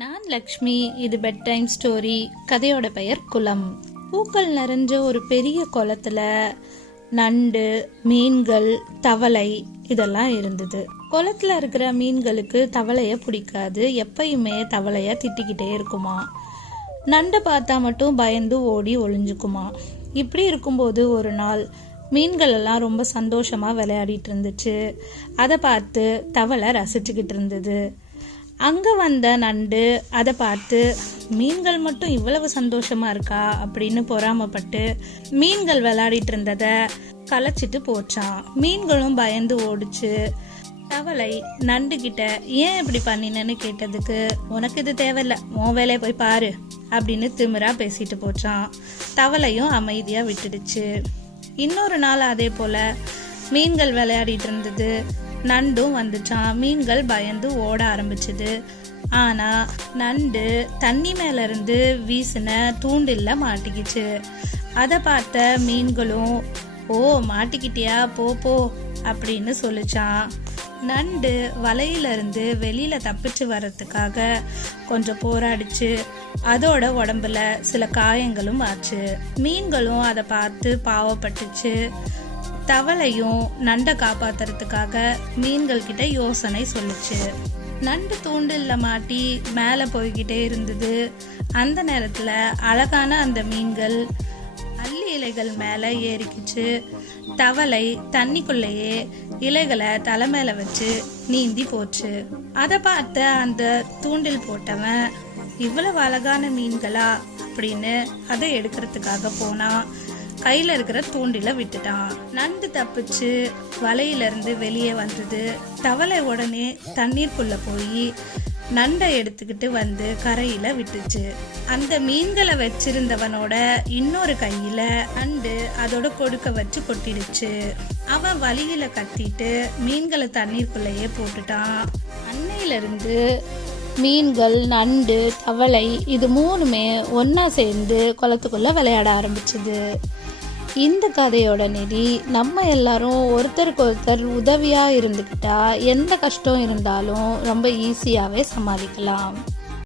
நான் லக்ஷ்மி. இது bed time story. கதையோட பெயர் குளம். பூக்கள் நிறைஞ்ச ஒரு பெரிய குளத்துல நண்டு, மீன்கள், தவளை இதெல்லாம் இருந்தது. குளத்துல இருக்கிற மீன்களுக்கு தவளைய பிடிக்காது. எப்பயுமே தவளைய திட்டிக்கிட்டே இருக்குமா. நண்டை பார்த்தா மட்டும் பயந்து ஓடி ஒளிஞ்சுக்குமா. இப்படி இருக்கும்போது ஒரு நாள் மீன்கள் எல்லாம் ரொம்ப சந்தோஷமா விளையாடிட்டு இருந்துச்சு. அதை பார்த்து தவளை ரசிச்சுக்கிட்டு இருந்தது. அங்க வந்த நண்டு அதை பார்த்து மீன்கள் மட்டும் இவ்வளவு சந்தோஷமா இருக்கா அப்படின்னு பொறாமப்பட்டு மீன்கள் விளையாடிட்டு இருந்தத கலைச்சிட்டு போச்சான். மீன்களும் பயந்து ஓடிச்சு. தவளை நண்டு கிட்ட ஏன் இப்படி பண்ணினேன்னு கேட்டதுக்கு, உனக்கு இது தேவையில்ல, உன் வேலையை போய் பாரு அப்படின்னு திமிரா பேசிட்டு போச்சான். தவளையும் அமைதியா விட்டுடுச்சு. இன்னொரு நாள் அதே போல மீன்கள் விளையாடிட்டு இருந்தது. நண்டும் வந்துச்சான். மீன்கள் பயந்து ஓட ஆரம்பிச்சது. ஆனா நண்டு தண்ணி மேல இருந்து வீசின தூண்டில்ல மாட்டிக்கிச்சு. அதை பார்த்த மீன்களும், ஓ மாட்டிக்கிட்டியா, போ போ அப்படின்னு சொல்லிச்சான். நண்டு வலையில இருந்து வெளியில தப்பிச்சு வர்றதுக்காக கொஞ்சம் போராடிச்சு. அதோட உடம்புல சில காயங்களும் ஆச்சு. மீன்களும் அதை பார்த்து பாவப்பட்டுச்சு. தவளையும் நண்டை காப்பாத்துறதுக்காக மீன்கள் கிட்ட யோசனை சொல்லுச்சு. நண்டு தூண்டில்ல மாட்டி மேல போய்கிட்டே இருந்தது. அந்த நேரத்துல அழகான அந்த மீன்கள் அல்லி இலைகள் மேல ஏறிக்குச்சு. தவளை தண்ணிக்குள்ளேயே இலைகளை தலை மேல வச்சு நீந்தி போச்சு. அதை பார்த்த அந்த தூண்டில் போட்டவன், இவ்வளவு அழகான மீன்களா அப்படின்னு அதை எடுக்கிறதுக்காக போனா கையில இருக்கிற தூண்டில விட்டுட்டான். நண்டு தப்பிச்சு வலையில இருந்து வெளியே வந்தது. தவளை உடனே தண்ணீருக்குள்ள போய் நண்டை எடுத்துக்கிட்டு வந்து கரையில விட்டுச்சு. அந்த மீன்களை வச்சிருந்தவனோட இன்னொரு கையில நண்டு அதோட கொடுக்க வச்சு கொட்டிடுச்சு. அவன் வலியில கத்திட்டு மீன்களை தண்ணீருக்குள்ளேயே போட்டுட்டான். அன்னையில இருந்து மீன்கள், நண்டு, தவளை இது மூணுமே ஒன்னா சேர்ந்து குளத்துக்குள்ள விளையாட ஆரம்பிச்சது. இந்த கதையோட நெறி, நம்ம எல்லாரும் ஒருத்தருக்கு ஒருத்தர் உதவியா இருந்துக்கிட்டா எந்த கஷ்டம் இருந்தாலும் ரொம்ப ஈஸியாவே சமாளிக்கலாம்.